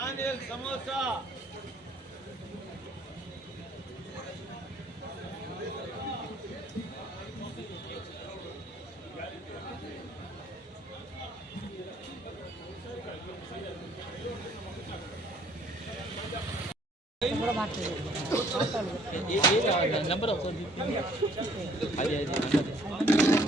ఆనియల్ samosa number ఒకసారి అది అది.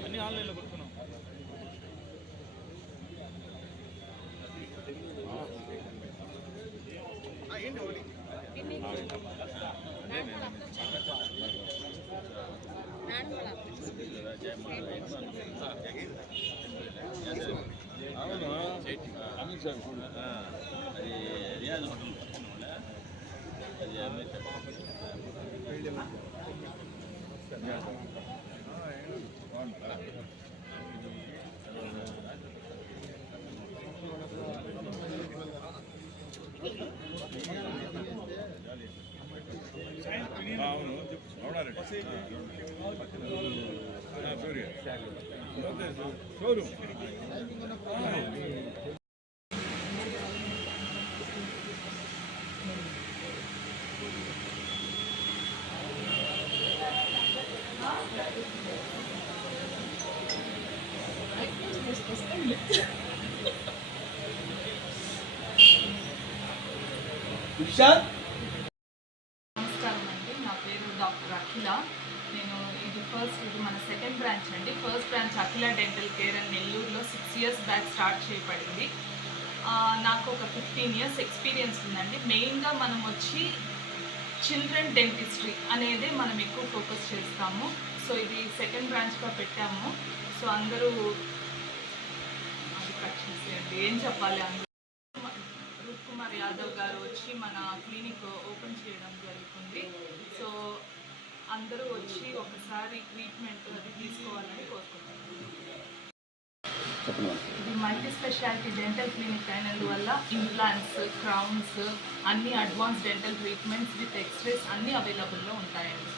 అన్ని ఆన్లైన్లో కొట్టుకున్నాం అవును అమిత్ సార్ అది రియాజ్ హోటల్ అది అమిత్ అవును అవునారెడ్డి సూర్య. షోరూమ్. నమస్కారం అండి. నా పేరు డాక్టర్ అఖిల. నేను ఇది ఫస్ట్ ఇది మన సెకండ్ బ్రాంచ్ అండి. First branch Akhila dental care అని నెల్లూరులో సిక్స్ ఇయర్స్ బ్యాక్ స్టార్ట్ చేయబడింది. నాకు ఒక ఫిఫ్టీన్ ఇయర్స్ ఎక్స్పీరియన్స్ ఉందండి. మెయిన్గా మనం వచ్చి చిల్డ్రన్ డెంటిస్ట్రీ అనేది మనం ఎక్కువ ఫోకస్ చేస్తాము. సో ఇది సెకండ్ బ్రాంచ్గా పెట్టాము. సో అందరూ అది కట్ చేసేయండి. ఏం చెప్పాలి అందరూ? రూప్ కుమార్ యాదవ్ గారు వచ్చి మన క్లినిక్ ఓపెన్ చేయడం జరుగుతుంది. సో అందరూ వచ్చి ఒకసారి ట్రీట్మెంట్ అది తీసుకోవాలని కోరుకుంటున్నాను ఇది మల్టీ స్పెషాలిటీ డెంటల్ క్లినిక్ అయినందువల్ల ఇంప్లాంట్స్ క్రౌన్స్ అన్ని advance dental treatments with x-rays అన్నీ అవైలబుల్లో ఉంటాయండి.